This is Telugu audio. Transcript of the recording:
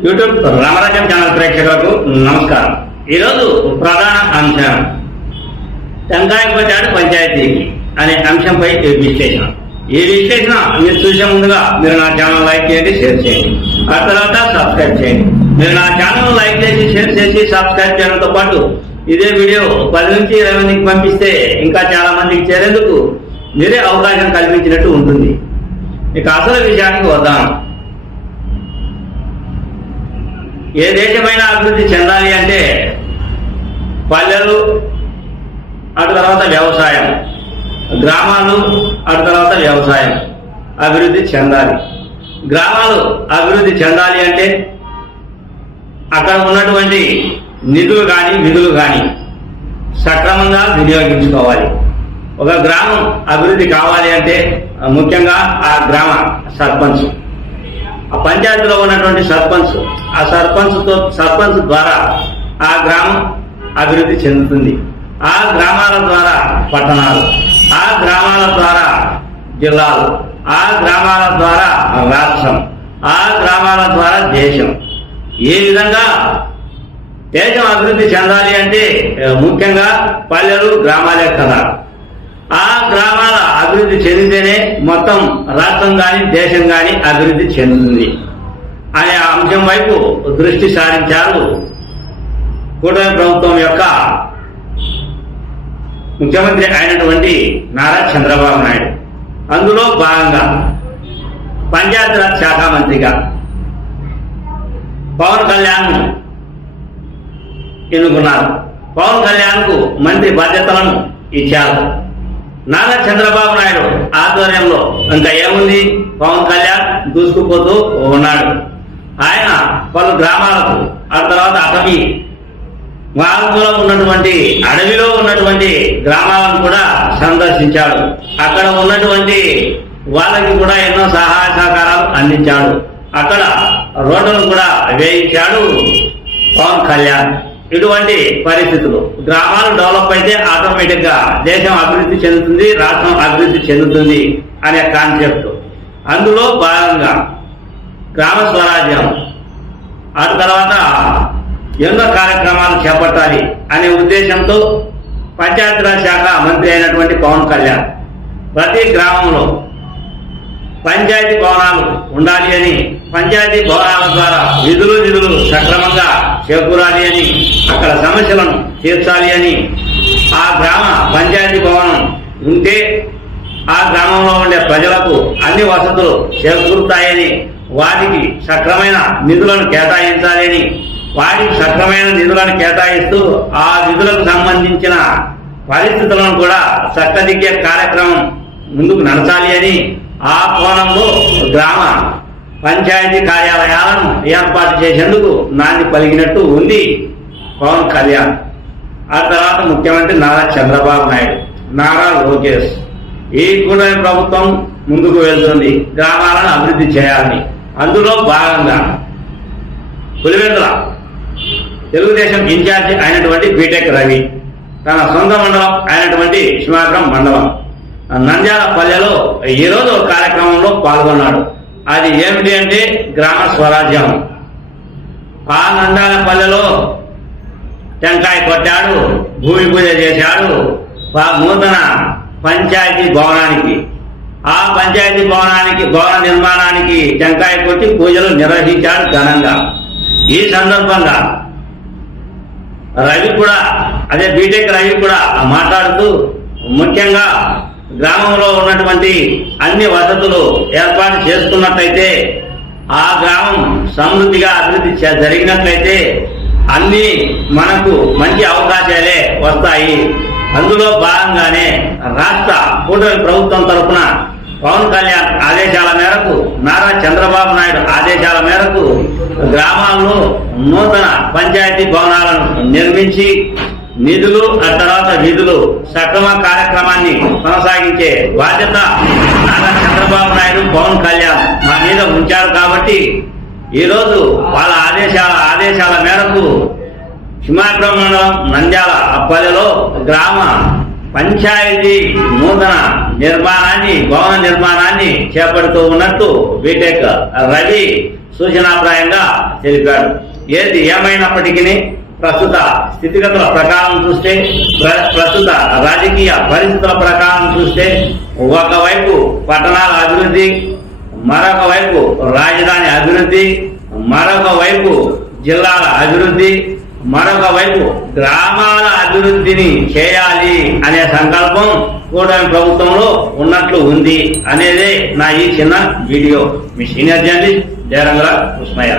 యూట్యూబ్ రామరాజ్యం ఛానల్ ప్రేక్షకులకు నమస్కారం. ఈరోజు ప్రధాన అంశం టెంకాయపచాడు పంచాయతీకి అనే అంశంపై విశ్లేషణ. ఈ విశ్లేషణ మీరు చూసే ముందుగా మీరు నా ఛానల్ లైక్ చేయండి, షేర్ చేయండి, ఆ తర్వాత సబ్స్క్రైబ్ చేయండి. మీరు నా ఛానల్ లైక్ చేసి, షేర్ చేసి, సబ్స్క్రైబ్ చేయడంతో పాటు ఇదే వీడియో 10 నుంచి 20 మందికి పంపిస్తే ఇంకా చాలా మందికి చేరేందుకు మీరే అవకాశం కల్పించినట్టు ఉంటుంది. ఇక అసలు విషయానికి వద్దాం. ఏ దేశమైనా అభివృద్ధి చెందాలి అంటే పల్లెలు, అటు తర్వాత వ్యవసాయం, గ్రామాలు, అటు తర్వాత వ్యవసాయం అభివృద్ధి చెందాలి. గ్రామాలు అభివృద్ధి చెందాలి అంటే అక్కడ ఉన్నటువంటి నిధులు కానీ విధులు కానీ సక్రమంగా వినియోగించుకోవాలి. ఒక గ్రామం అభివృద్ధి కావాలి అంటే ముఖ్యంగా ఆ గ్రామ సర్పంచ్, ఆ పంచాయతీలో ఉన్నటువంటి సర్పంచ్, ఆ సర్పంచ్ ద్వారా ఆ గ్రామం అభివృద్ధి చెందుతుంది. ఆ గ్రామాల ద్వారా పట్టణాలు, ఆ గ్రామాల ద్వారా జిల్లాలు, ఆ గ్రామాల ద్వారా రాష్ట్రం, ఆ గ్రామాల ద్వారా దేశం. ఏ విధంగా దేశం అభివృద్ధి చెందాలి అంటే ముఖ్యంగా పల్లెలు, గ్రామాలే కదా. ఆ గ్రామాల అభివృద్ధి చెందితేనే మొత్తం రాష్ట్రం కానీ దేశం కానీ అభివృద్ధి చెందుతుంది అనే అంశం వైపు దృష్టి సారించారు కూటమి ప్రభుత్వం యొక్క ముఖ్యమంత్రి అయినటువంటి నారా చంద్రబాబు నాయుడు. అందులో భాగంగా పంచాయతీరాజ్ శాఖ మంత్రిగా పవన్ కళ్యాణ్ ఎన్నుకున్నారు. పవన్ కళ్యాణ్ కు మంత్రి బాధ్యతలను ఇచ్చారు. నారా చంద్రబాబు నాయుడు ఆధ్వర్యంలో ఇంకా ఏముంది, పవన్ కళ్యాణ్ దూసుకుపోతూ ఉన్నాడు. ఆయన పలు గ్రామాలకు, ఆ తర్వాత అటవీ మార్గంలో ఉన్నటువంటి అడవిలో ఉన్నటువంటి గ్రామాలను కూడా సందర్శించాడు. అక్కడ ఉన్నటువంటి వాళ్ళకి కూడా ఎన్నో సహాయ సహకారాలు అందించాడు. అక్కడ రోడ్లను కూడా వేయించాడు పవన్ కళ్యాణ్. ఇటువంటి పరిస్థితులు, గ్రామాలు డెవలప్ అయితే ఆటోమేటిక్ గా దేశం అభివృద్ధి చెందుతుంది, రాష్ట్రం అభివృద్ధి చెందుతుంది అనే కాన్సెప్ట్. అందులో భాగంగా గ్రామ స్వరాజ్యం, ఆ తర్వాత ఎన్నో కార్యక్రమాలు చేపట్టాలి అనే ఉద్దేశంతో పంచాయతీరాజ్ శాఖ మంత్రి అయినటువంటి పవన్ కళ్యాణ్ ప్రతి గ్రామంలో పంచాయతీ భవనాలు ఉండాలి అని, పంచాయతీ భవనాల ద్వారా నిధులు సక్రమంగా చేకూరాలి అని, అక్కడ సమస్యలను తీర్చాలి అని, ఆ గ్రామ పంచాయతీ భవనం ఉంటే ఆ గ్రామంలో ఉండే ప్రజలకు అన్ని వసతులు చేకూరుతాయని, వాటికి సక్రమైన నిధులను కేటాయించాలని, వాటికి సక్రమైన నిధులను కేటాయిస్తూ ఆ నిధులకు సంబంధించిన పరిస్థితులను కూడా చక్కదిద్దే కార్యక్రమం ముందుకు నడచాలి అని, ఆ కోణంలో గ్రామ పంచాయతీ కార్యాలయాలను ఏర్పాటు చేసేందుకు నాంది పలికినట్టు ఉంది పవన్ కళ్యాణ్. ఆ తర్వాత ముఖ్యమంత్రి నారా చంద్రబాబు నాయుడు, నారా లోకేష్. ఈ కూటమి ప్రభుత్వం ముందుకు వెళ్తుంది గ్రామాలను అభివృద్ధి చేయాలని. అందులో భాగంగా పులివెందుల తెలుగుదేశం ఇన్ఛార్జి అయినటువంటి బీటెక్ రవి తన సొంత మండలం అయినటువంటి సింహాద్రం మండలం నంద్యాల పల్లెలో ఈరోజు ఒక కార్యక్రమంలో పాల్గొన్నాడు. అది ఏమిటి అంటే గ్రామ స్వరాజ్యం. ఆ నంద్యాల పల్లెలో టెంకాయ కొట్టాడు, భూమి పూజ చేశాడు. నూతన పంచాయతీ భవనానికి, ఆ పంచాయతీ భవన నిర్మాణానికి టెంకాయ కొట్టి పూజలు నిర్వహించాడు ఘనంగా. ఈ సందర్భంగా రవి కూడా, అదే బీటెక్ రవి కూడా మాట్లాడుతూ ముఖ్యంగా గ్రామంలో ఉన్నటువంటి అన్ని వసతులు ఏర్పాటు చేసుకున్నట్లయితే, ఆ గ్రామం సమృద్ధిగా అభివృద్ధి జరిగినట్లయితే అన్ని మనకు మంచి అవకాశాలే వస్తాయి. అందులో భాగంగానే రాష్ట్ర కూటమి ప్రభుత్వం తరఫున పవన్ కళ్యాణ్ ఆదేశాల మేరకు, నారా చంద్రబాబు నాయుడు ఆదేశాల మేరకు గ్రామాల్లో నూతన పంచాయతీ భవనాలను నిర్మించి నిధులు, ఆ తర్వాత విధులు సక్రమ కార్యక్రమాన్ని కొనసాగించే బాధ్యత నారా చంద్రబాబు నాయుడు, పవన్ కళ్యాణ్ మా మీద ఉంచారు. కాబట్టి ఈరోజు వాళ్ళ ఆదేశాల మేరకు సింహాద్రం మండలం నంద్యాల పల్లెలో గ్రామ పంచాయతీ నూతన భవన నిర్మాణాన్ని కార్యక్రమాన్ని చేపడుతూ ఉన్నట్టు బీటెక్ రవి సూచనాప్రాయంగా తెలిపాడు. ఏది ఏమైనప్పటికీ ప్రస్తుత స్థితిగతుల ప్రకారం చూస్తే, ప్రస్తుత రాజకీయ పరిస్థితుల ప్రకారం చూస్తే, ఒకవైపు పట్టణాల అభివృద్ధి, మరొక వైపు రాజధాని అభివృద్ధి, మరొక వైపు జిల్లాల అభివృద్ధి, మరొక వైపు గ్రామాల అభివృద్ధిని చేయాలి అనే సంకల్పం కూటమి ప్రభుత్వంలో ఉన్నట్లు ఉంది అనేదే నా ఈ చిన్న వీడియో. మీ సీనియర్ జర్నలిస్ట్ జయరంగ కృష్ణయ్య.